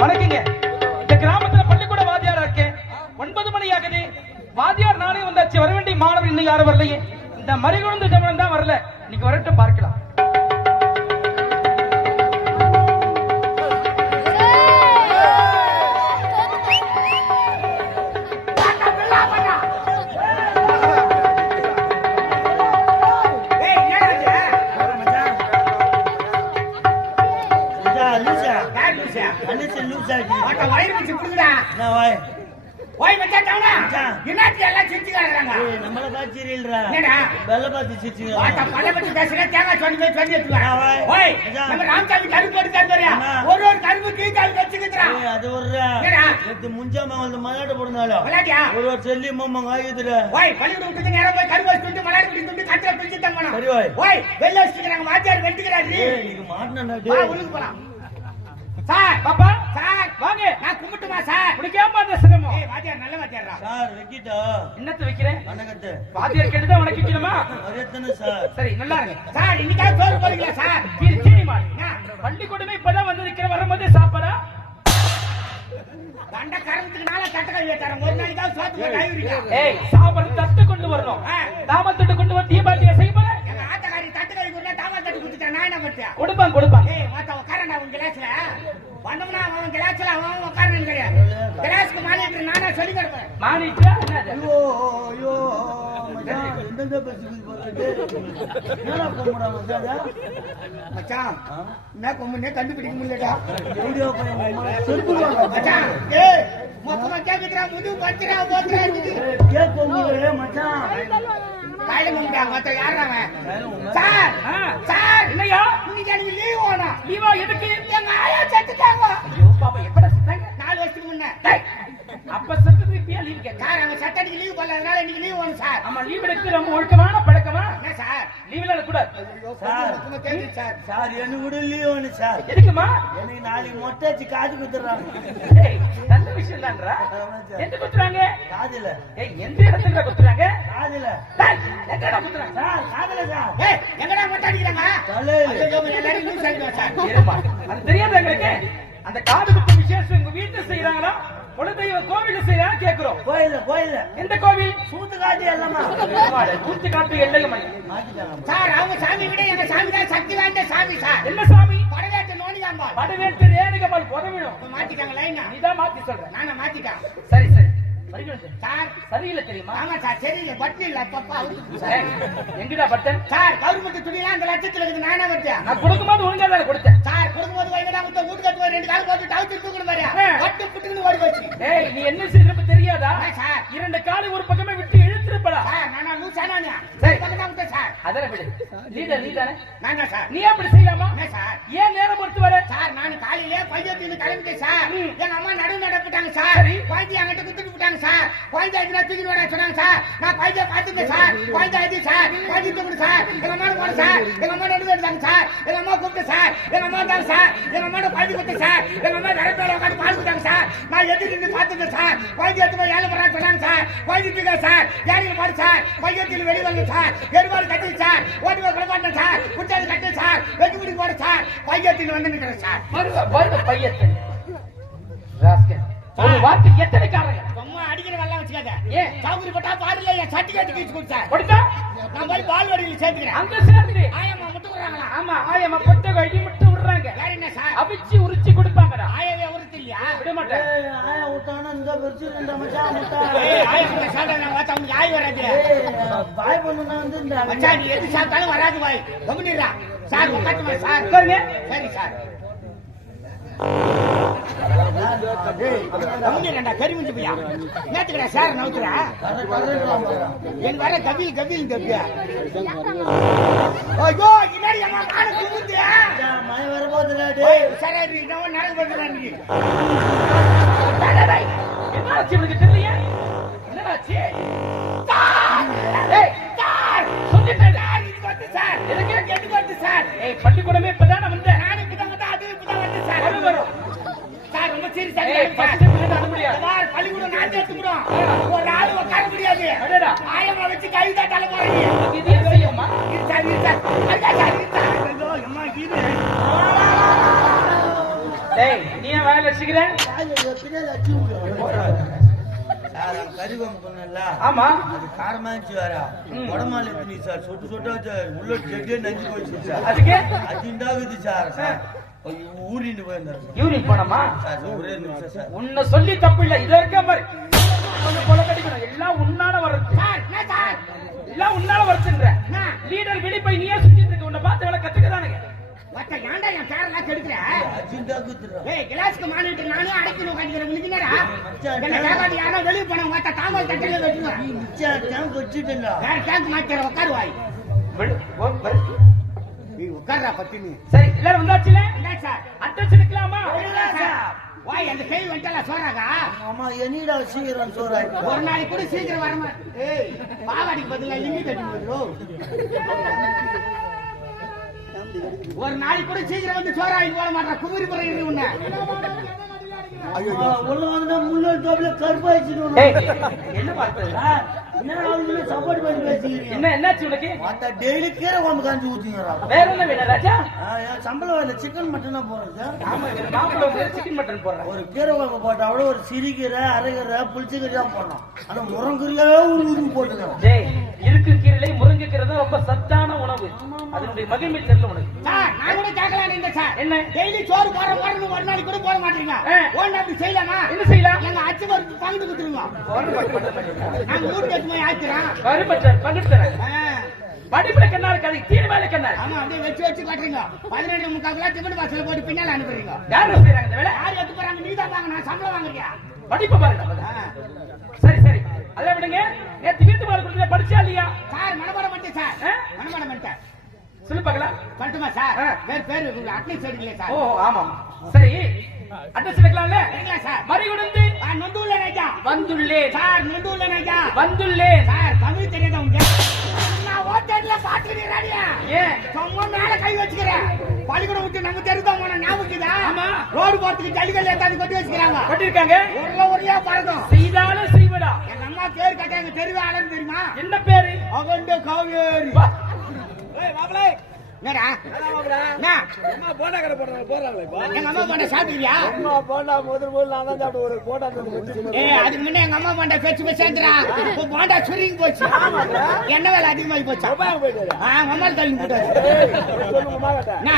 வணக்கங்க. இந்த கிராமத்துல பள்ளிக்கூட வாத்தியாரா இருக்கேன் ஒன்பது மணி ஆகுது. வாத்தியார் நானே வந்தாச்சு. வர வேண்டிய மாணவர் இன்னும் யாரும் வரலையே. இந்த மறிகுழந்து தமிழன் தான் வரல. இன்னைக்கு வரட்டும் பார்க்கலாம். வாட்டா, வயிறு வச்சு புடுங்குடா. ஓய், மச்சான். மச்சான். என்னாச்சு எல்லாம் சிரிச்சு கிடக்குறாங்க? என்னடா? வாட்டா, பல்ல வச்சு பேசுற, தேங்காய் சொல்லி போய் சொல்லி. ஓய். ஓய், மச்சான். நம்ம ராமசாமி கருப்பு போட்டு தருவாரு. அண்ணா. ஒரு ஒரு கரும்பு கீழ் கால் வச்சுக்கிட்டுறான். என்னடா? விளையாட்டியா? ஓய், பள்ளிக்கூடம் விட்டுட்டு நேரா போய் கரும்பு வச்சு துண்டு, மலாடி பிடி துண்டு, கத்தில பிடிச்சு. சரி, ஓய். ஓய், வெளில வச்சுக்கிறாங்க, வாத்தியார் வெட்டுக்கிறாரு. உள்ளுக்கு போலாம். சார், பாப்பா சார், வாங்க நான் கும்பிட்டுமா சார்? முடிக்காம அந்த சிரமம் ஏய், வாத்தியார் நல்ல வாத்தியார்ரா. என்னத்த வைக்கிறேன் வாத்தியார் கேட்டுதான் உனக்கு வைக்கணுமா சரி நல்லா இருங்க சார், இன்னைக்காவது சோறு போடுறீங்களா சார்? சீனி சீனி மாடு? பள்ளிக்கூடமே இப்பதான் வந்து நிக்கிற வரும்போது சாப்பாடா தண்டை கரணத்துக்கு நாளா தட்டை கழுவி தரேன். ஒரு நாளைக்காவது சோத்து போட்டு கழுவிடுங்க. ஏய் சாப்பாடு தட்டு கொண்டு வரணும் ஆ. தாமத்தட்டு கொண்டு வந்து தீபாவளியை செய்ய போற எங்க ஆத்தக்காரி தட்டு கழுவி கொடுத்தா தாவா தட்டு கொடுத்துட்டேன். நான் என்ன பண்ணிட்டேன்? கொடுப்பாங்க கொடுப்பாங்க ஏய், மொத்த உட்காரண்டா உன் கிளாஸ்ல. வந்தோம்னா அவன் கிளாஸ்ல அவன் உட்காரணும்னு கிடையாது. கிளாஸ்க்கு மானிட்டர் நானா சொல்லிக் கொடுப்பேன். மானிட்டா என்னது மச்சான், என்ன கொம்புன்னே கண்டுபிடிக்க முடியலடா. மச்சான், ஏய், மொத்தமா. மொத்தம் யாருடா அவன்? சார். சார், இன்னைக்கு எனக்கு leave வேணும். லீவா எதுக்கு எங்க ஆயா செத்துட்டாங்க. ஐயோ பாப்பா எப்படா செத்தாங்க நாலு வருஷத்துக்கு முன்ன. அப்ப செத்தது இப்பயா லீவ் கேட்க சார், அவங்க சட்டடிக்கு போடல, அதனால இன்னைக்கு leave வேணும் சார். ஆமா லீவ் எடுத்து ரொம்ப ஒழுக்கமான? லீவ்ல எடுக்கக்கூடாது சார். என்ன கூட லீவ் சார். எதுக்குமா? எனக்கு நாளைக்கு மொட்டை வச்சு காது குத்துறாங்க. நல்ல விஷயம் தான்றா எந்த குத்துறாங்க? காதுல. எந்த இடத்துல குத்துறாங்க? காதுல. எங்கடா குத்துறாங்க? சார் காதுல சார். எங்கடா மொட்டை அடிக்கிறாங்க? எல்லாரும் தெரியாத எங்களுக்கு? அந்த காது குத்து விசேஷம் உங்க வீட்டுல செய்யறாங்களா குலதெய்வ கோவில்ல செய்யறாங்க கேக்குறோம் கோயில்ல கோயில்ல எந்த கோவில் சூத்து காட்டி எல்லாமா கூத்து காட்டு எல்லையம்மை சார், அவங்க சாமி விட எங்க சாமி தான் சக்தி வாய்ந்த சாமி சார். என்ன சாமி படவேட்டை நோண்டிதாம்பாள். படவேட்டு ரேணுகமால் புறவிடும் இப்ப மாத்திட்டாங்க லைனா. நீதான் மாத்தி சொல்ற நானா மாத்திட்டேன். சரி சரி. சார், சரியில்லை தெரியுமா ஆமா சார், சரியில்லை, பட்டன் இல்ல. ஏய், எங்கடா பட்டன் சார், கவர்மெண்ட் துணியெல்லாம் அந்த லட்சத்துல இருக்குது, நானா வச்சேன். நான் கொடுக்கும்போது ஒழுங்கா கொடுத்தேன் சார், கொடுக்கும்போது வைங்கடா, முத்த வீட்டு கட்டு போய் ரெண்டு கால் போட்டு டவுச்சு தூக்கணும் பாரு. ஆ. பட்டு ஓடி போச்சு. ஏய் நீ என்ன செய்யறது தெரியாதா சார்? இரண்டு காலை ஒரு பக்கமே விட்டு இழுத்துருப்படா சார், நானா? சரி. பக்கம் தான் விட்டேன் சார். அதெல்லாம் விடு லீடர் நீ தானே நானா சார்? நீ அப்படி செய்யலாமா சார்? ஏன் நேரம் பொறுத்து வர சார், நானு காலையிலே பையத்திலிருந்து கிளம்பிட்டேன் சார். எங்க அம்மா நடுவு நடப்பிட்டாங்க சார். குழந்தைய அங்கிட்டு குத்துட்டு விட்டாங்க சார். குழந்தை தூக்கிட்டு வர சொன்னாங்க சார். நான் குழந்தைய பார்த்துட்டேன் சார். குழந்தை எது சார்? குழந்தை தூக்கணும் சார். எங்க அம்மா போன சார். எங்க அம்மா நடுவு எடுத்தாங்க சார். எங்க அம்மா கூப்பிட்டு சார். எங்க அம்மா வந்தாங்க சார். எங்க அம்மா குழந்தை கொடுத்து சார். எங்க அம்மா வரப்பேல உட்காந்து கொடுத்தாங்க சார். நான் எதிர்த்து நின்று பார்த்துட்டேன் சார். குழந்தை எடுத்து போய் ஏழை போறான்னு சொன்னாங்க சார். குழந்தை தூக்க சார். ஏழைங்க பாரு சார். பையத்தில் வெளி வந்து சார். எருமாடு கட்டி சார். ஓடி போய் குழப்பாட்டம் சார். குச்சாது கட்டு சார். வெட்டி குடி போட சார். பையத்தில் வந்து நிற்கிறேன் சார். பையத்தன். ராஸ்கல் ஒரு வார்த்தை எத்தனை சும்மா அடிக்கிற வெள்ளம் வச்சுக்காத. ஏன்? சவுகரி போட்டா பாருல என் சட்டி கட்டி கீச்சு கொடுத்தேன் கொடுத்தா? நான் போய் பால் வடியில் சேர்த்துக்கிறேன். அங்க சேர்ந்து. ஆயம்மா முட்டு கொடுறாங்களா ஆமா ஆயம்மா பொட்டை கழட்டி மட்டும் விடுறாங்க. வேற என்ன சார்? அவிச்சு உரிச்சு கொடுப்பாங்கடா. ஆயவே உறுத்து இல்லையா விட மாட்டேன். ஆயா விட்டானா இந்த பெருசு ரெண்டு மச்சான் முட்டா. ஆயம் கிட்ட சாப்பிட்டா நான் ஆய் வராது. ஏய், பாய் பொண்ணுனா வந்து இந்த மச்சான் நீ எது சாப்பிட்டாலும் வராது பாய் கம்முனிடுறா சார் உட்காந்துமா சார். சரி. கரிமிஞ்சு போயா? நேத்துக்கடா சார் நவுத்துறா? கரை வர கபில் கபில் கபியா ஐயோ இன்னாடி அம்மா காண குமுந்தியா மழை வரப்போகுதுடா, சரி நான் நடந்து நீ என்னாச்சு இவனுக்கு தெரியலையா? சொல்லிட்டேன். சார், இது சார். எதுக்கு? வந்து சார்? பள்ளிக்கூடமே இப்பதானே வந்தேன். சார் சார் பள்ளிக்கூடம் நான் எடுத்துக்கிறோம் ஒரு ஆள் உட்கார முடியாது. அடடா. ஆயமா வச்சு கை தாட்டால போறீங்க. இது ஏன் செய்யுமா? இது. சார் நீ வேலை ஆமா. அது காரமா இருந்துச்சு. உடம்பால சொட்டு சொட்டா சார், உள்ள செடியே நஞ்சு போயிடுச்சு. அதுக்கு? அஜிண்டாகுது சார், சார். போயிருந்தாரு. யூரின் போனோமா? ஒரே நிமிஷம் சார். உன்னை சொல்லி தப்பு இல்ல இது இருக்க மாதிரி கொலை கட்டிக்கணும் எல்லாம் உன்னால வர்றது. சார் என்ன சார்? எல்லாம் உன்னால வரச்சுன்ற என்ன? லீடர் வெளி போய் நீயே சுத்திட்டு இருக்க. உன்னை பார்த்து வேலை கத்துக்கதானுங்க ஏன்டா என் பேரெல்லாம் கெடுக்கிற? அஜிண்டாகுதுடா. ஏய் கிளாஸ்க்கு மானிட்டு நானே அடைக்கணும் உட்காந்துக்கிறேன். உனக்குனடா மச்சான், என்ன யாரோ வெளிய போனவங்க மத்த தாமல் நீ மிச்சம் டேங்க். வேற மாத்திர உட்கார்றா பத்தினி சரி எல்லாரும் வந்தாச்சுல? சார்? அட்ரஸ் எடுக்கலாமா வாய் அந்த கேள்வி வந்துட்டல சோறாகா ஆமா, என்னடா சீக்கிரம் சோறாயிட்டு. ஒரு நாளைக்கு கூட சீக்கிரம் வரமா ஏய் பாவாடிக்கு பதிலா கட்டி போடுறோ ஒரு நாளைக்கு கூட சீக்கிரம் வந்து சோறாகி போட மாட்டா குமரி முறை உன்ன. உள்ள வந்தா ஏய், ஒண்ணு. என்ன பார்த்தது சார், என்ன என்னாச்சு உனக்கு? daily கீரை குழம்பு காய்ச்சி ஊத்திங்கடா. வேற என்ன வேணும் ராஜா. சம்பளம் வேலை சிக்கன் மட்டனா போறேன் சார் ஆமா இவரு மாப்பிள்ளை வந்து சிக்கன் மட்டன் போடுறேன் ஒரு கீரை குழம்பு போட்டா கூட ஒரு சிறுகீரை அரைக்கீரை புளிச்சக்கீரை தான் போடணும். ஆனா முருங்கீரையே ஒரு உருவி போட்டுக்கிறோம் டேய் இருக்கு கீரை முருங்கைக்கீரை தான் ரொம்ப சத்தான உணவு. அதனுடைய மகிமை தெரியல உனக்கு. சார் இந்த சார் என்ன? டெய்லி சோறு போற போறன்னு ஒரு நாளைக்கு கூட போட மாட்டீங்க. ஒன்னு அப்படி செய்யலாமா என்ன செய்யலாம்? எங்க அச்சு ஒரு பங்கு கொடுத்துருங்க. நாங்க வீட்டுக்கு எடுத்து போய் ஆச்சுறோம் பங்கிட்டு தரேன் படிப்புல கண்ணா இருக்காது தீனி மேல கண்ணா ஆமா அப்படியே வச்சு வச்சு காட்டுறீங்க. பதினெட்டு முக்கால் கிலோ டிஃபன் பாக்ஸ்ல போட்டு பின்னால அனுப்புறீங்க. யார் செய்யறாங்க இந்த வேலை? யார் எடுத்து போறாங்க? நீ தான் வாங்க நான் சம்பளம் வாங்குறியா? படிப்பு பாருங்க. சரி சரி. அதை விடுங்க. நேத்து வீட்டு பால் கொடுத்து படிச்சா இல்லையா? சார் மனப்பாடம் பண்ணிட்டேன் சார்? மனப்பாடம் பண்ணிட்டேன். சொல்லு பார்க்கலாம் பண்ணட்டுமா சார்? ஆ. பேர் பேர் அட்லீஸ்ட் எடுக்கலையே சார். ஓ ஆமா சரி. அட்ரஸ் எடுக்கலாம்ல? எடுக்கலாம் சார். மறிகுடந்து ஆ, நொண்டுள்ள நைஜா வந்துள்ளேன் சார் நைஜா வந்துள்ளேன் சார் தமிழ் தெரியாத உங்க நான் ஓட்டேட்ல பாத்துக்கிறேன் ஏன் சும்மா மேல கை வச்சுக்கிறேன். பள்ளிக்கூடம் விட்டு நம்ம ஞாபகம் இருக்குதா? ஆமா. ரோடு போறதுக்கு ஜல்லிக்கல் ஏத்தாந்து கொட்டி வச்சுக்கிறாங்க. கொட்டிருக்காங்க உருள உருளையா பறக்கும். செய்தாலும் செய்வடா எங்க அம்மா பேர் கட்ட எங்க தெருவே ஆளுன்னு தெரியுமா? என்ன பேரு? அகண்ட காவேரி. வா. என்னடா? என்ன? எங்க அம்மா போண்டா சாப்பிடுவியா? ஏய் அதுக்கு முன்ன எங்க அம்மா போண்டா பேச்சு இப்போ போண்டா சுருங்கி போச்சு. என்ன வேலை அதிகமாகி போச்சு? மம்மாள் தள்ளி போட்டாரு என்ன?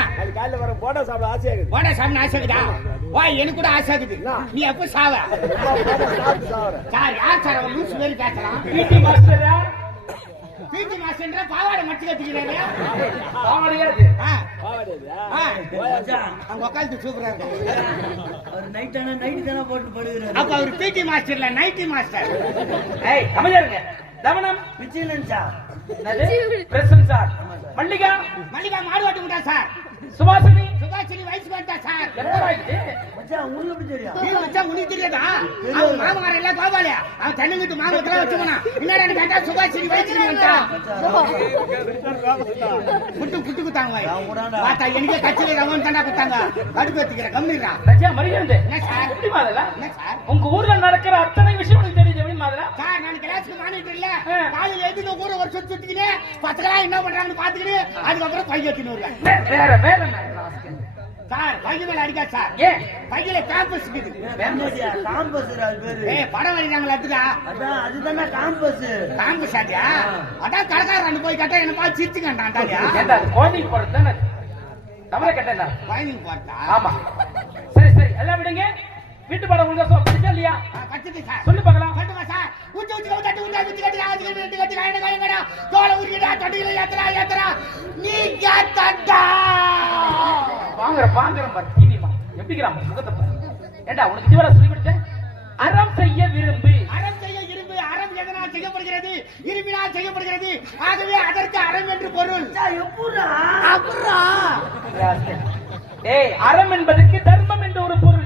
போண்டா சாப்பிட ஆசை இருக்குதா? வா எனக்கு கூட ஆசை இருக்குது. நீ எப்ப சாவ? சார் யார் சார்? லூசு பேசுறான் பிடி மாஸ்டரா மாஸ்டர் பாவாடை மச்சு கட்டிக்கிறாரு. பாவடையா இது ஆ, ஆ, மச்சான், அங்க உட்காந்து சூப்பரா இருக்கு அவர் night ஆனா night தானே போட்டு படுக்கிறாரு. அப்ப அவர் பிடி மாஸ்டர்ல நைட்டி மாஸ்டர். ஏய் அமைதியா இருங்க தவனம் விஜயலலிதா. என்னது? பிரசன் சார். மல்லிகா. மல்லிகா மாடு ஓட்டுக்கிட்டா சார். சுபாஷினி. சுபாஷினி வயசுக்கு வந்துட்டா சார். உனக்கு தெரியாதா? அவன் மாமகார கோபாலியா அவன் மாமத்துல வச்சு போனா என்னடா கேட்டா சுபாஷினி வயசுக்கு வந்துட்டா. புட்டு புட்டு குத்தாங்க. பார்த்தா எனக்கே கட்சியில ரவன் தண்டா குத்தாங்க. கடுப்பு கம்மிடுறா. மரியாதை. என்ன சார்? என்ன உங்க ஊர்ல நடக்கிற அத்தனை விஷயம் உனக்கு தெரியுது சார் நான் கிளாஸ்க்கு மானிட்டு இல்ல. காலையில எழுதி ஊர ஒரு சுத்தி சுத்திக்கினே என்ன பண்றாங்கன்னு பாத்துக்கிட்டு அதுக்கப்புறம் பைய வச்சுன்னு வருவேன். வேற வேற? சார் பைய மேல அடிக்கா சார்? ஏன் பையில கேம்பஸ் இருக்குது. படம் வரைகிறாங்களா அதுக்கா? அதான், அதுதானே. கேம்பஸ் ஆடியா அதான் கடைக்காரன் போய் கேட்டா என்ன பார்த்து சிரிச்சு கண்டாண்டாடியா தானே. தமிழ பார்த்தா ஆமா. சரி சரி எல்லாம் விடுங்க. வீட்டு பாடம் உங்களுக்கு சொ- படிச்சா இல்லையா கட்டுது சார். சொல்லு பார்க்கலாம். கட்டுமா சார். உச்சி கவு தட்டு உண்டா உச்சி கட்டி ஆச்சு கட்டி ரெண்டு கட்டி காயன காயங்கடா தோலை உருகிடா தொட்டியில ஏத்துறா ஏத்துறா. நீ கேட்டா வாங்குற வாங்குறோம் பாரு டிவிமா எப்படிங்கிறான் முகத்தை பாரு. ஏண்டா உனக்கு இதுவரை சொல்லி கொடுத்தேன்? அறம் செய்ய விரும்பு. அறம் செய்ய இரும்பு அறம் எதனால் செய்யப்படுகிறது? இரும்பினால் செய்யப்படுகிறது. ஆகவே அதற்கு அறம் என்று பொருள். எப்புட்றா? ஏய் அறம் என்பதற்கு தர்மம் என்ற ஒரு பொருள்.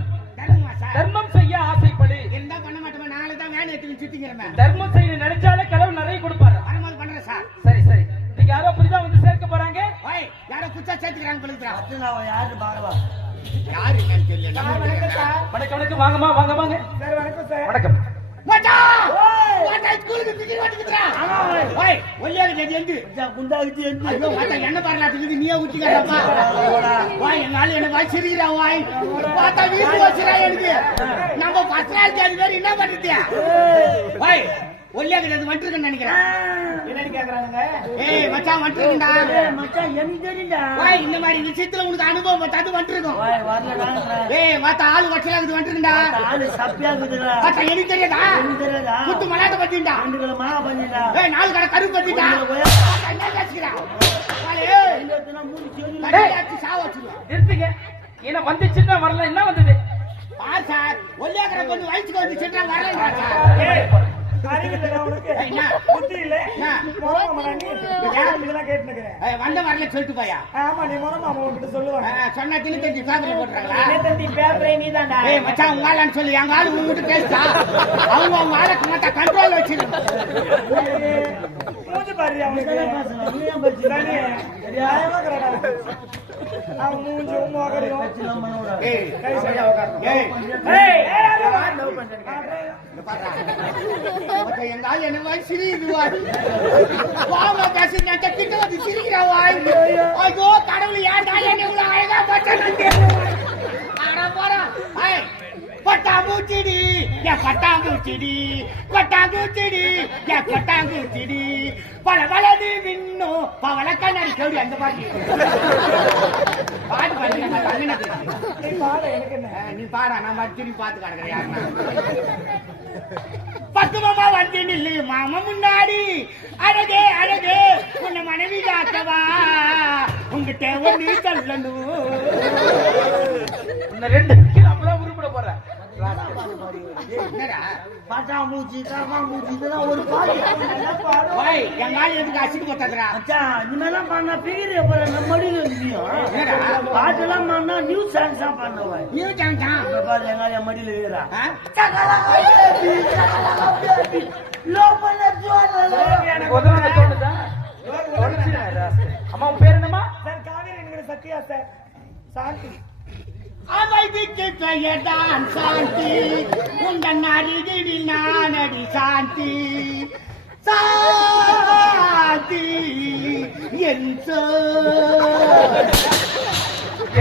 தர்மம் செய்ய ஆசைப்படு. இருந்தா பண்ண மாட்டோமா நாளை தான் வேலை எடுத்து சுத்திக்கிறேன் தர்மம் செய்ய நினைச்சாலே கடவுள் நிறைய கொடுப்பாரு. அறமாதிரி பண்றேன் சார். சரி சரி. நீங்க யாரோ புதிதா வந்து சேர்க்க போறாங்க? ஓய் யாரோ குச்சா சேர்த்துக்கிறாங்க பழுத்துறா அடுத்து நான் அவன் யாருன்னு பார்க்கலாம். யாரு என்னன்னு தெரியல. வணக்கம் வணக்கம். வாங்கம்மா வாங்க வாங்க வணக்கம் மச்சான்! What is ஸ்கூலுக்கு டிக்கெட் வாங்கிக்கிறா ஆமா, ஓய். ஓய் ஒல்லியாக ஜெதி எந்து. ஐயோ பார்த்தா என்ன நீயே ஊத்திக்கிறப்பா வாய் எங்க ஆளு என்ன வாய் சிரிக்கிறா வாய் பார்த்தா வீட்டு வச்சுறா எனக்கு நம்ம பர்சனாலிட்டி அது மாதிரி என்ன பண்ணுது வாய் ஒல்லியாக ஜெதி வந்துருக்குன்னு நினைக்கிறேன். கேக்குறாங்க ஏய் மச்சான் வந்துருக்குண்டா ஏய், மச்சான், எனக்கு தெரியும்டா. இந்த மாதிரி விஷயத்துல உனக்கு அனுபவம் பத்தாது வந்துருக்கும் ஓய். ஏய் மாத்தா ஆளு வச்சலாக்குது வந்துருக்குண்டா ஆளு சப்பியா இருக்குதுடா. பார்த்தா எனக்கு தெரியாதா? எனக்கு தெரியாதா? குத்து மலாட்ட பத்திண்டா? ரெண்டு கிலோ மாவு பண்ணிடா. ஏய் நாலு கடை கிலோ கொய்யா. என்ன பேசுகிறா ஏய். இந்த இடத்துல மூணு செடி. கடையாச்சு சாவ வச்சிருவேன் நிறுத்துங்க ஏன்னா வந்துச்சுன்னா வரல என்ன வந்தது? பார் சார் ஒல்லியாக்கிற கொஞ்சம் வயசுக்கு வந்து சென்றா வரலன்றா சார். என்ன? என்ன? ஏய், வந்த வரல சொல்லிட்டு போயா? ஆ, சொன்னா திணி தெரிஞ்சு பேப்பர்ல போட்டுறாங்களா? ஏய் மச்சான் உங்க ஆளான்னு சொல்லு. எங்க ஆளு உங்ககிட்ட பேசுதா? அவங்க அவங்க ஆளுக்கு கண்ட்ரோல் வச்சிருக்கோம் ஏன் மச்சான், எங்க ஆளு என்ன வாய் சிரிக்குது வாய் வாங்க பேசி நான் கிட்ட வந்து சிரிக்கிறா வாய் ஐயோ. கடவுள் யார் தாய் என்ன அழகா பட்டாங்க அட பட்டாம்பூச்சிடி என் பட்டாம்பூச்சிடி பட்டாம்பூச்சிடி என் பட்டாம்பூச்சிடி பல பலது விண்ணும் பவள கண்ணாடி கேள்வி அந்த பாட்டு பாட்டு பாடுங்க நம்ம. ஆ, நீ பாடா நான் பாட்டு திரும்பி பார்த்து கிடக்குறேன் பத்து மாமா வந்து நில்லு மாமா முன்னாடி. அழகே அழகே உன்னை மனைவி காத்தவா உங்ககிட்ட ஒண்ணு சொல்லணும். ரெண்டு அப்பதான் உருப்பிட போறேன். பட்டாம்பூச்சி, கரப்பாம்பூச்சி, இதெல்லாம் ஒரு பாட்டு. எங்க ஆள் எதுக்கு அசிட்டு இனிமேலாம் நம்ம மடியில? பாட்டெல்லாம் தான். நியூ பாரு, ஆளு என் மடியில இருக்கிறா. எனக்கு உதவாங்க அமைதிக்கு பெயர்தான் சாந்தி. உங்கள் அருகில் நானடி சாந்தி. சாந்தி என்.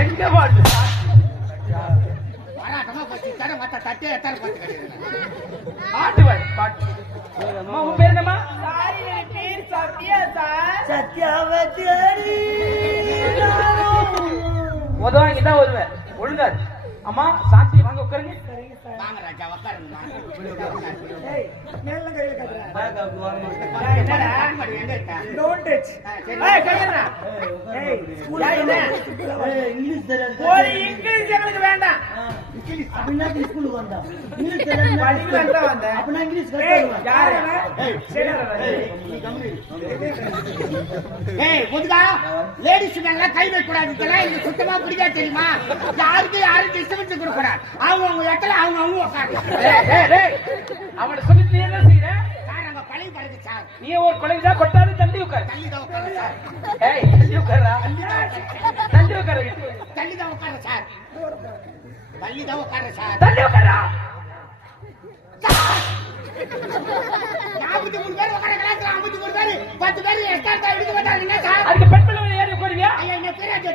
எங்க பாட்டு வராட்டமா போச்சு. தர மத்த தட்டே எத்தனை பார்த்து கிடையாது பாட்டு பாடு பாட்டு. அம்மா உன் பேர் என்னம்மா? சத்யாவை தேடி நானும். உதவாங்க தான் வருவேன் ஒழுங்கா இரு. அம்மா சாந்தி வாங்க உட்காருங்க வாங்க ராஜா உட்காருங்க Back up, one more. என்னடா எங்க இருக்கா? ஆ, சரி. ஏய், ஸ்கூல்ல ஏய், இங்கிலீஷ் தெரியாது ஆ. அப்படின்னா ஸ்கூலுக்கு வந்தா. இங்கிலீஷ் அப்படின்னா இங்கிலீஷ் முதுகா லேடிஸ் மேல கை வைக்க கூடாது இதெல்லாம் எனக்கு சுத்தமா பிடிக்காது தெரியுமா? யாருக்கு யாரும் டிஸ்டர்பன்ஸ் கொடுக்க கூடாது அவங்க அவங்க இடத்துல அவங்க அவங்க உட்காரு. அவனை சொல்லிட்டு நீ என்ன செய்யற பழைய பழகு சார். நீ ஒரு கொலைதான் கொட்டாரு தள்ளி உட்காரு. தள்ளி தான் உட்காரு சார். ஏய் தள்ளி உட்காரா தள்ளி உட்காரு. தள்ளி தான் உட்காரு சார். தள்ளி தான் உட்காரு சார் தள்ளி உட்காரா நாற்பத்தி மூணு பேர் உட்கார கிளாஸ்ல ஐம்பத்தி மூணு பேர் பத்து பேர் எக்ஸ்ட்ரா தான் சார் அதுக்கு பிள்ளை ஏறி உட்காருவியா ஐயா என்ன பேராஜ்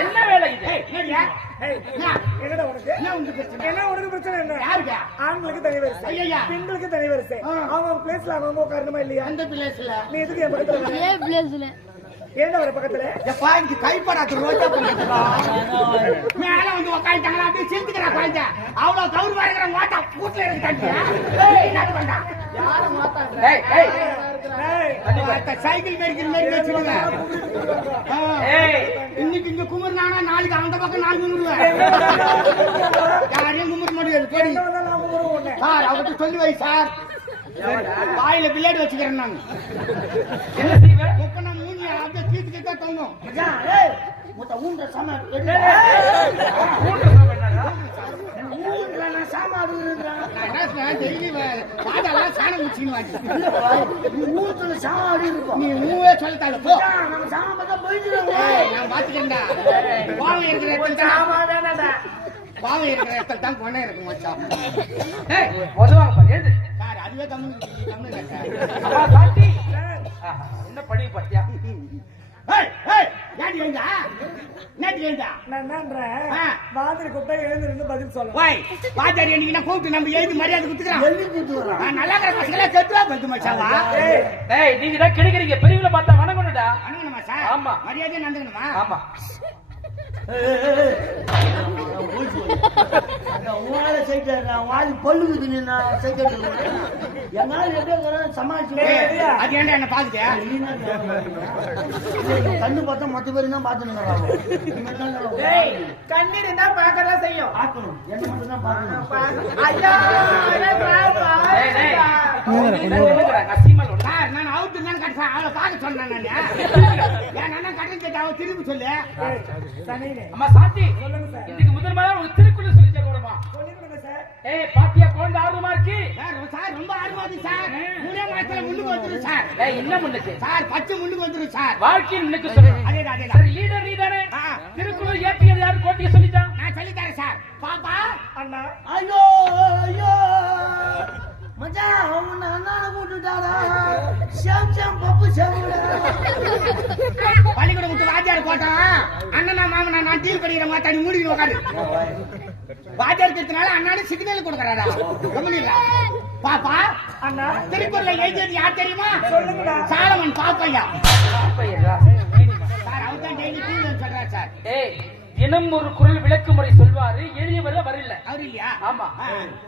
என்ன வேலை இது? என்ன? என்ன உங்களுக்கு பிரச்சனை? என்ன உனக்கு பிரச்சனை என்ன யாருக்கா? ஆண்களுக்கு தனி வரிசை ஐயையா. பெண்களுக்கு தனி வரிசை. அவங்க பிளேஸ்ல அவங்க உட்காரணுமா இல்லையா அந்த பிளேஸ்ல நீ எதுக்கு என் பக்கத்துல? ஏ பிளேஸ்ல ஏன்டா வர பக்கத்துல? எப்பா இங்க கைப்படாது ரோஜா பண்ணிட்டு மேல வந்து உட்காந்துட்டாங்களா அப்படியே சிரித்துக்கிறா குழந்தை. அவ்வளவு கௌரவா இருக்கிற மாட்டா இருக்கு தண்ணி ஏய், சைக்கிள் மெடிக்கிற மாதிரி. ஏய் இன்னைக்கு இங்க குமுறினானா நாளைக்கு அந்த பக்கம் நான் குமுறுவேன் யாரையும் குமுற முடியாது. சார் அவர்கிட்ட சொல்லி வை சார் வாயில பிள்ளைடு வச்சுக்கிறேன் நான் கீத்தா தோணும் மச்சான், ஏய், மொத்த ஊன்ற பாத்துக்கிறேன்டா பாவம் இருக்கிற இடத்துல தான் பாவம் இருக்கிற இடத்துல தான் குணம் இருக்கும் மச்சான். அதுவே ஆஹா, என்ன பழி பாத்தியா? கூப்பிட்டா நம்ம எழுதி மரியாதை நான் நல்லா இருக்கிற பசங்களே கெட்டுவா பத்து மச்சாவா நீங்க தான் கிடைக்கிறீங்க பெரியவங்கள பார்த்தா வணங்கணும்டா. அணுகணுமா சார் ஆமா. மரியாதையா நடந்துக்கணுமா? ஆமா. உன்னால சைக்கிள் நான் வாதி பல்லுக்குது நீ நான் சைக்கிள் என்னால இருக்கிறேன் சமாளிச்சு அது ஏன்டா என்ன பாக்குதே கண்ணு பார்த்தா மொத்த பேரும் தான் பார்த்துன்னு ஏய், கண்ணீர் இருந்தா பார்க்கதான் செய்யும். பார்க்கணும் என்ன மட்டும் தான் பார்க்கணும் ஐயா, அவளை பார்க்க சொன்னேன் நான். என் கட்டணம் கேட்டு அவன் திரும்பி சொல்லு. அம்மா சாந்தி. முதல் முதல்ல ஒரு திருக்குறள் சொல்லி. ஏய் பாத்தியா குழந்தை ஆர்வமா இருக்கு? சார் சார் ரொம்ப ஆர்வம் சார். மூணே மாசத்துல முன்னுக்கு சார். ஏய் என்ன முன்னுக்கு? சார் பச்சை முன்னுக்கு வந்துடும் சார். வாழ்க்கையில் முன்னுக்கு சொல்றேன் அதேதான் சரி லீடர் நீ தானே. திருக்குறள் ஏற்றியது யாரு? கோட்டிய சொல்லிட்டான் நான் சொல்லி தரேன் சார். பாப்பா. அண்ணா, ஐயோ ஐயோ. மச்சான் அவன் அண்ணான கூட்டுட்டாடா? சாம் சாம் பப்பு சாமுடா பள்ளிக்கூடம் விட்டு வாத்தியார் போட்டான் அண்ணனா மாமனா நான் டீல் பண்ணிக்கிற மாத்தாடி மூடி உட்காரு வாத்தியார் இருக்கிறதுனால அண்ணாடு சிக்னல் கொடுக்கறாரா கவனிடா பாப்பா அண்ணா, திருக்குறளை எழுதியது யார் தெரியுமா? சொல்லுங்கடா. சாலமன் பாப்பையா. அப்பையா? சார் அவர் தான் டெய்லி டீல் சொல்றாரு சார். ஏய் தினம் ஒரு குரல் விளக்குமுறை சொல்வாரு எழுதியவர வரல. அவர் இல்லையா ஆமா. ஆ.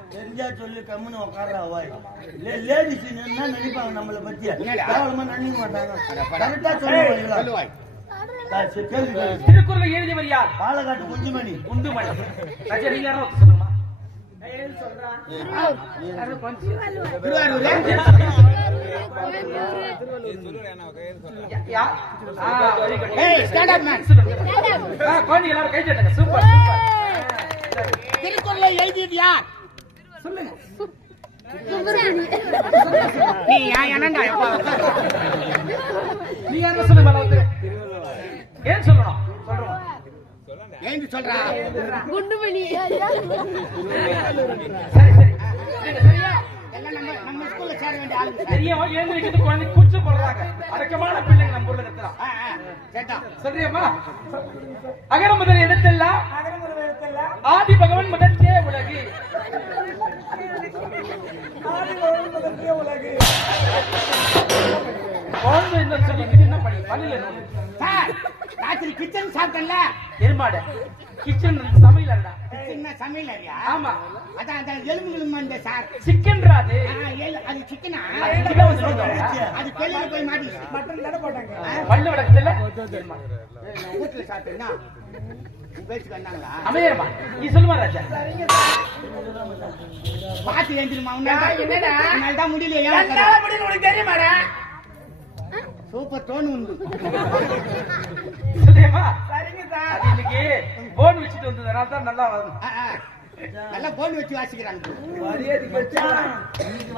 தெரிஞ்சா சொல்லு கம்முன்னு உட்கார்றா வாய். லேடிஸ் என்ன நினைப்பாங்க நம்மள பத்தி கேவலமா நினைக்க மாட்டாங்க. கரெக்டா கேளு. திருக்குறளை எழுதியவர் யார்? பாலக்காட்டு குஞ்சுமணி. உண்டு மணி ரஜா நீங்க யாரும் ஒருத்தர் சொல்லுமா? திருக்குறளை எழுதியது யார் சொல்லுங்க நீ ஏன் என்னண்டா எப்பா யாரும் சொல்லுங்க ஏன் சொல்லணும் ஏந்து சொல்றா? குண்டுமணி. சரி சரி. சரியா? நம்ம நம்ம ஸ்கூல்ல சேர வேண்டிய ஆளுங்க சார். தெரியும் எழுந்திருக்கிறது குழந்தை கூச்ச போடுறாங்க. அடக்கமான பிள்ளைங்க நம்ம ஊர்ல ஆ, கேட்டா சொல்றியம்மா அகர முதல் இடத்தெல்லாம் ஆதி பகவன் முதற்றே உலகு. ஆதி முதற்கே உலகு. குழந்தை என்ன சொல்லிக்கிட்டு என்ன பண்ணி? பள்ளியில நோண்டு. சார் ராத்திரி கிச்சன் சாப்பிட்டேன்ல. எருமாடு. கிச்சன் சமையல் கிச்சன்னா சமையல் ஆமா. அதான் அந்த எலும்பு எலும்பு அந்த சார். ஆ, எலு- அது சிக்கனா. அது பெல்லில போய் மாட்டிச்சு மட்டன் போட்டாங்க. பல்லு வடக்கத்துல வீட்டுல அமையரமா நீ சொல்லுமா ராஜா? பாத்து எழுந்திருமா என்னடா? தான் முடியலையா. என்னால முடியும் உனக்கு தெரியுமாடா? சூப்பர் டோன் உண்டு. சரிங்க சார். இன்னைக்கு போன் வச்சுட்டு வந்ததுனால தான் நல்லா வரும். நல்லா போன் வச்சு வாசிக்கிறாங்க.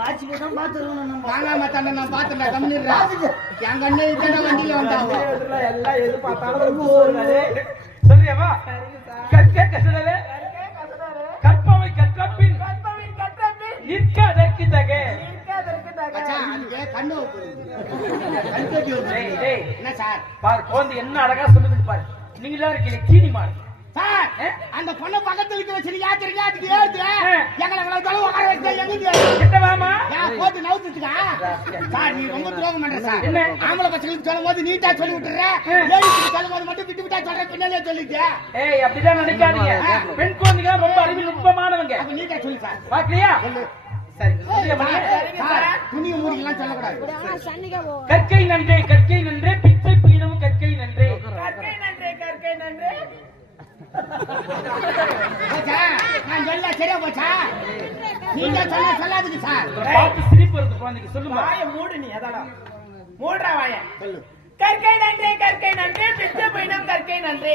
வாட்சிக்கு தான் பார்த்துருக்கணும் நம்ம. வாங்காம தண்டை நான் பாத்துட்டேன் கம்மிடுறா என் கண்ணு இத்தனை வண்டியில வந்தாங்க எல்லாம் எது பார்த்தாலும் சொல்றாரு. சொல்றியம்மா கற்க கசடல கற்பவை கற்கப்பின் நிற்க அதற்கு தகே. என்ன சார்? பாரு குழந்தை என்ன அழகா சொல்லுது பாரு. நீங்களா இருக்கீங்க சீனி மாடு. சார்? அந்த பொண்ணை பக்கத்துல இருக்க வச்சு யாத்திரைக்கு அதுக்கு ஏறுது ஆ. எங்களை உட்கார வச்சு எங்க போட்டு நவுத்துச்சுக்கா சார் நீ ரொம்ப துரோகம் பண்ற சார். என்ன? ஆம்பளை பசங்களுக்கு சொல்லும் போது நீட்டா சொல்லி விட்டுற. லேடிஸ்க்கு சொல்லும் போது மட்டும் விட்டு விட்டா சொல்ற பின்னாலே சொல்லிட்டு. ஏய் அப்படிதான் நினைக்காதீங்க. பெண் குழந்தைங்க ரொம்ப அறிவில் நுட்பமானவங்க அப்ப நீட்டா சொல்லு சார். பாக்கலையா? துணியை மூடிக்கலாம் சொல்லக்கூடாது. சன்னிகா போ கற்கை நன்றே கற்கை நன்றே பிச்சை பீடமும் கற்கை நன்றே. கற்கை நன்றி கற்கை நன்றி. போச்சா? நான் சொல்ல சரியா போச்சா? நீங்க சொல்ல சொல்லாதுக்கு சார். பார்த்து சிரிப்பு வருது குழந்தைக்கு. சொல்லுமா? வாய மூடு நீ அதாடா மூடுறா வாய. சொல்லு. கற்கை நன்றி கற்கை நன்றி பிச்சை பையனும் கற்கை நன்றி.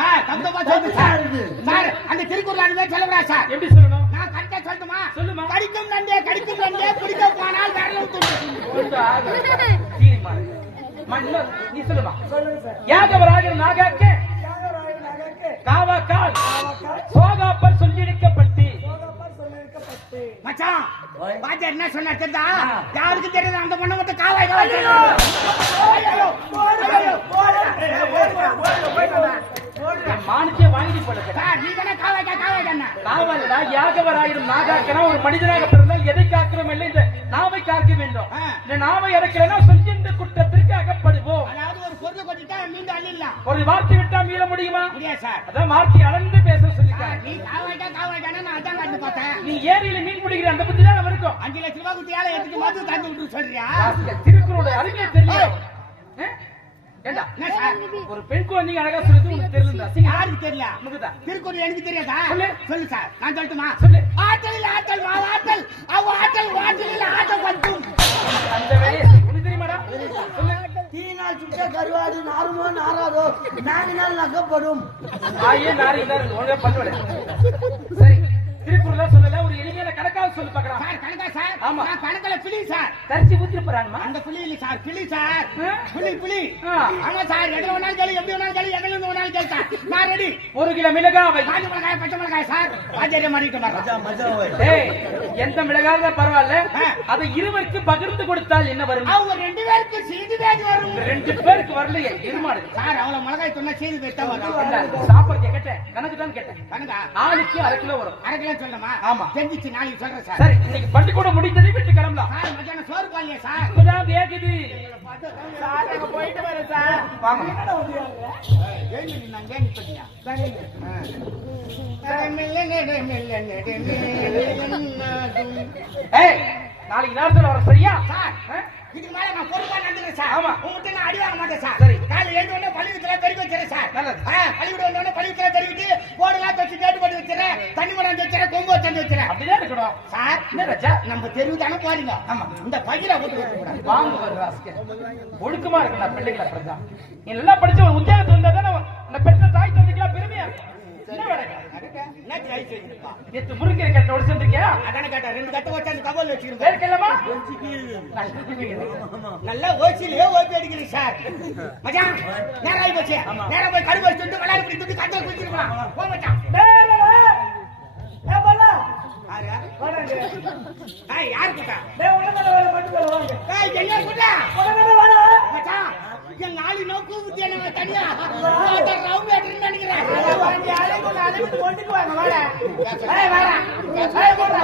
சார் தப்பு சொல்லு சார் சார் அந்த திருக்குறள் மாதிரி சொல்லக்கூடாது சார். எப்படி சொல்லணும்? சொல்லட்டுமா சொல்லுமா. கடிக்கும் நண்டே கடிக்கும் நண்டே பிடிக்க போனால் இன்னொரு, நீ சொல்லுமா. யாகவராக நாகாக்க. காவாக்கால். சோகாப்பர் சொல்லியிருக்கப்பட்டு. மச்சான் என்ன சொன்னா தெரியுதா? ஆ. யாருக்கு தெரியுது? அந்த பொண்ணை மட்டும் காவாய் காவாய் மானத்தை வாங்கி? நாவல்லடா யாகவராயிரும் நாகாக்கனா ஒரு மனிதனாக பிறந்தால் எதை காக்கிறோம் இல்லை இந்த நாவை காக்க வேண்டும். இந்த நாவை அடக்கலைன்னா சொல்கின்ற குற்றத்திற்கு அகப்படுவோம். ஒரு வார்த்தை விட்டா மீள முடியுமா. அதான் வார்த்தை அளந்து பேச சொல்லிருக்காங்க நீ ஏரியில மீன் பிடிக்கிற அந்த புத்தி தான் இருக்கும் அஞ்சு லட்ச ரூபாய் கொடுத்து ஏழை எடுத்துட்டு மது தந்து விட்டு சொல்றியா? திருக்குறளோட அருமையா தெரியும். ஒரு பெண் குழந்தைங்க அழகா சொல்லுது உனக்கு தெரியல யாருக்கு தெரியல? உனக்குதான் திருக்குறள் எனக்கு தெரியாதா சொல்லு. சொல்லு சார். நான் சொல்லட்டுமா? சொல்லு. ஆற்றலில் ஆற்றல் வா ஆற்றல். அவ் ஆற்றல் ஆற்றலில் ஆற்றல் வந்தும் அந்த வேலையை. உனக்கு தெரியுமாடா? சொல்லு. சுட்ட கருவாடு நாருமோ நாராதோ நாரினால் நக்கப்படும் ஆயே நாரி இருக்கு ஒழுங்கா பண்ணுவல சரி. திருக்குறளா சொல்லல ஒரு எளிமையான கணக்காக சொல்லி பார்க்கலாம். சார் கணக்கா சார்? ஆமா. நான் கணக்கில் பிளி சார். கரிச்சி ஊத்தி போறாங்கம்மா. அந்த புலி இல்ல சார் பிளி சார். புலி ஆ. ஆமா சார் எதுல வேணாலும் கேளு எப்படி வேணாலும் கேளு எதுல இருந்து வேணாலும் கேளு சார். நான் ரெடி ஒரு கிலோ மிளகாவை காஞ்சி மிளகாய் பச்சை மிளகாய் சார். ஆச்சரிய மாட்டிட்டு மஜா மஜா எந்த மிளகாய் தான் பரவாயில்ல. அதை இருவருக்கு பகிர்ந்து கொடுத்தால் என்ன வரும்? அவங்க ரெண்டு பேருக்கு செய்தி பேச்சு வரும். ரெண்டு பேருக்கு வரலையே இருமாடு சார் அவ்வளவு மிளகாய் சொன்னா செய்தி பேச்சு தான் வரும். என்ன, சாப்பாடு கேட்டேன். கணக்கு தான் கேட்டேன். கணக்கா? ஆளுக்கு அரை கிலோ வரும். அரை கிலோ சொல்லணுமா ஆமா. தெரிஞ்சிச்சு நாளைக்கு சொல்றேன் சார் சரி இன்னைக்கு பள்ளிக்கூடம் முடிந்ததை விட்டு கிளம்பலாம் சார் மத்தியானம் சோறு பாலியா சார் இப்பதான் வேகுது சார் நாங்க போயிட்டு வரோம் சார் வாங்க ஏன் நாங்க ஏன் நிப்பீங்க ஏய் நாளைக்கு நேரத்துல வர சரியா? சார்? இதுக்கு மேல நான் பொறுப்பா நடந்துக்கிறேன் சார். ஆமா. உங்ககிட்ட நான் அடி வாங்க மாட்டேன் சார். சரி. காலையில எழுந்த உடனே பள்ளிக்கூடத்துல பெருக்கி வச்சிடறேன் சார். பள்ளிக்கூடம் வந்த உடனே பள்ளிக்கூடத்துல பெருக்கிட்டு போர்டெல்லாம் வச்சு கேட்டு போட்டு வச்சிடறேன் தண்ணி மரம் வச்சிடறேன் கொம்பு வச்சு வச்சிடறேன் அப்படிதான் இருக்கணும். சார் என்ன ராஜா? நம்ம தெருவு தானே போறீங்க. ஆமா. இந்த பையில போட்டு வாங்க ராஸ்கல். ஒழுக்கமா இருக்கணும் பிள்ளைகளை அப்படிதான். நீ நல்லா படிச்ச ஒரு உத்தியோகத்து வந்தா தானே அந்த பெற்ற தாய் தந்தைக்கெல்லாம் பெருமையா இருக்கும். என்ன வேலை என்ன ஐஸ் வச்சிருப்பா நேத்து முருங்கை கட்ட உடச்சிருந்திருக்கியா அதானே கேட்டேன். ரெண்டு கட்டை வச்சு அந்த கபோல் நல்லா ஓசிலே ஓபி அடிக்கிறீங்க சார். மச்சான் நேரா போச்சு. நேரா போய் விளையாடி பிடி துட்டு கட்டை குடிச்சிருக்கலாம் போ மச்சான். யாரு? ஏய், யாரு கூட்டா? ஏய், எங்க கூட்டா? மச்சான், எங்க ஆளு நோக்கு ஊத்தி என்ன தனியா ரவுண்ட் ஆட்டுன்னு நினைக்கிறேன். ஏய், வாடா. ஏய், போடுறா.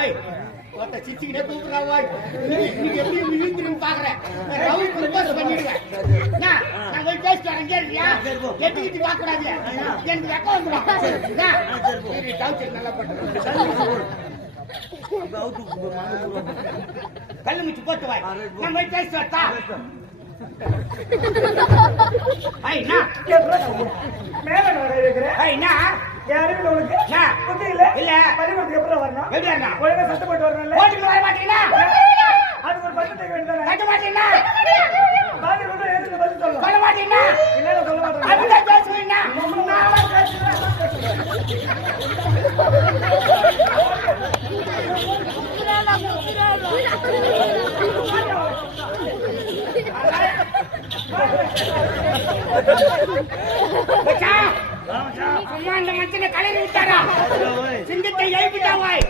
ஏய், ஒருத்தன் சிரிச்சுக்கிட்டே கூப்பிடுறா, ஓய். இன்னைக்கு- எப்படி இவங்க இழுத்துருன்னு பாக்குறேன். நான் ரவுண்ட் propose பண்ணிடுவேன். என்ன? நான் போய் பேசிட்டு வரேன், இங்கே இருக்கியா? எட்டி கிட்டி பார்க்க கூடாது. எனக்கு வெக்கம் வந்துடும். என்ன? இரு, டவுசர் நல்லா போட்டுரு. கல்லு முச்சு போட்டு வாய் நான் போய் பேசி வரட்டா? ஏய், என்ன? ஏய், என்ன? என்ன? இல்ல. எப்படி இருந்தா? ஓட்டுக்கு வர மாட்டீங்களா? கட்ட மாட்டீங்களா? சொல்ல மாட்டீங்களா? அப்படிதான் பேசுவீங்களா? நான் பேசுறேன். மச்சான், சும்மா அந்த மனுஷனை கலரி விட்டாரா சிங்கத்தை எழுப்பிட்டா வாய்.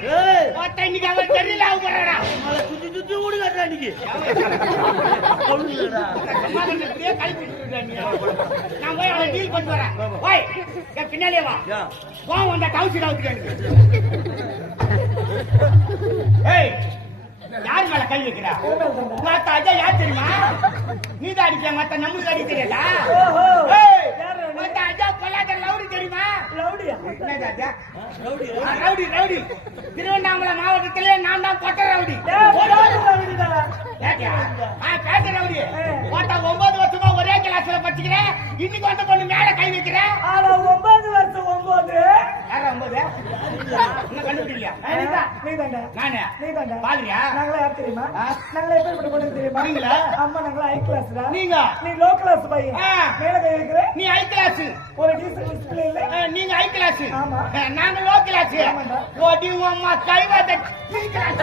இன்னைக்கு அவன் தெரியல நம்மளை சுத்தி சுத்தி ஓடி காட்டுறா இன்னைக்கு. நான் போய் அவளை டீல் பண்ணிட்டு வரேன். என் பின்னாலே வா. டவுசர் அவுத்துக்க எனக்கு. ஏய் யார் மேல கை வைக்கிறா? யார் தெரியுமா? நீ தான் அடிக்க மத்த நம்மளுக்கு அடிக்க தெரியாதா ஏய், மத்த பொல்லாத லவுடி தெரியுமா? ரவுடி. ரவுடி. திருவண்ணாமலை மாவட்டத்திலே நான் தான் ரவுடி. பேட்ட ரவுடி. ஒன்பது வருஷமா ஒரே கிளாஸ்ல படிச்சுக்கிறேன். இன்னைக்கு வந்த பொண்ணு மேல கை வைக்கிறேன். யாரா ஒன்பது இன்னும் கண்டுபிடிக்கலையா நானு பாக்குறியா? ஆ? நீங்களா நீங்க? ஆ. நீ ஹை கிளாஸ் நீங்க ஹை கிளாஸ் ஆமா. நாங்க லோ கிளாஸ் ஓடி அம்மா கைவாத கிளாஸ்